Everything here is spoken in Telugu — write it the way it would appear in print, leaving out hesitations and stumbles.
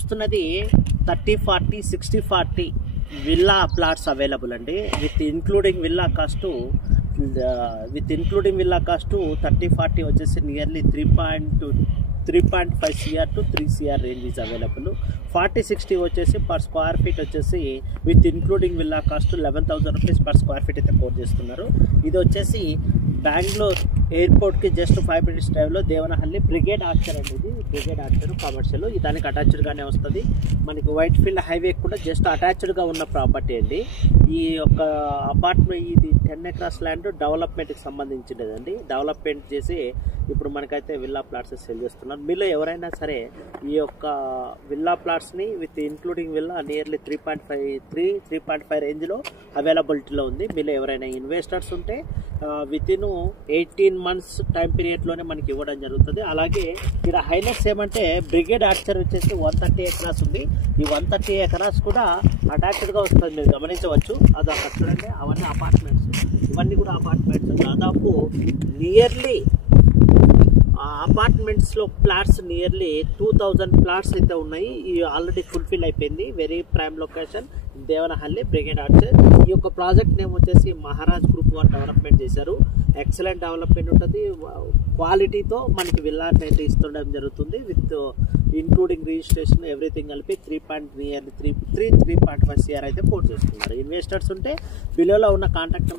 చూస్తున్నది 30-40 60-40 విల్లా ప్లాట్స్ అవైలబుల్ అండి. విత్ ఇన్క్లూడింగ్ విల్లా కాస్ట్ 30-40 వచ్చేసి nearly 3.5 CR to 3 CR range is available. 40-60 వచ్చేసి పర్ స్క్వేర్ ఫీట్ వచ్చేసి with including villa cost 11,000 rupees per square feet అయితే కోట్ చేస్తున్నారు. ఇది వచ్చేసి బెంగళూరు ఎయిర్పోర్ట్కి జస్ట్ 5 minutes డ్రైవ్లో దేవనహల్లి బ్రిగేడ్ ఆర్చర్ అండి. ఇది బ్రిగేడ్ ఆర్చర్ కమర్షియల్, దానికి అటాచ్డ్గానే వస్తుంది. మనకి వైట్ ఫీల్డ్ హైవే కూడా జస్ట్ అటాచ్డ్గా ఉన్న ప్రాపర్టీ అండి. ఈ యొక్క అపార్ట్మెంట్ ఇది 10 acres ల్యాండ్ డెవలప్మెంట్కి సంబంధించినదండి. డెవలప్మెంట్ చేసి ఇప్పుడు మనకైతే విల్లా ప్లాట్స్ సెల్ చేస్తున్నారు. మీలో ఎవరైనా సరే ఈ యొక్క విల్లా ప్లాట్స్ని విత్ ఇంక్లూడింగ్ విల్లా నియర్లీ 3.5 రేంజ్లో అవైలబిలిటీలో ఉంది. మీలో ఎవరైనా ఇన్వెస్టర్స్ ఉంటే విత్ ఇన్ 18 months టైం పీరియడ్లోనే మనకి ఇవ్వడం జరుగుతుంది. అలాగే ఇక్కడ హైలైట్స్ ఏమంటే బ్రిగేడ్ ఆర్చర్ వచ్చేసి 130 acres ఉంది. ఈ 130 acres కూడా అటాచ్డ్గా వస్తుంది, మీరు గమనించవచ్చు. అది అక్కడ చూడండి, అవన్నీ అపార్ట్మెంట్స్, ఇవన్నీ కూడా అపార్ట్మెంట్స్. దాదాపు నియర్లీ అపార్ట్మెంట్స్లో ప్లాట్స్ నియర్లీ 2000 ప్లాట్స్ అయితే ఉన్నాయి. ఇవి ఆల్రెడీ ఫుల్ఫిల్ అయిపోయింది. Very prime location Devanahalli brigade Archer. ఈ యొక్క ప్రాజెక్ట్ నేమ్ వచ్చేసి మహారాజ్ గ్రూప్ వారు డెవలప్మెంట్ చేశారు. ఎక్సలెంట్ డెవలప్మెంట్ ఉంటుంది. క్వాలిటీతో మనకి విల్లాని అయితే ఇస్తుండడం జరుగుతుంది. విత్ ఇంక్లూడింగ్ రిజిస్ట్రేషన్ ఎవ్రీథింగ్ కలిపి 3.5 CR అయితే కోట్ చేస్తున్నారు. ఇన్వెస్టర్స్ ఉంటే బిలోలో ఉన్న కాంటాక్ట్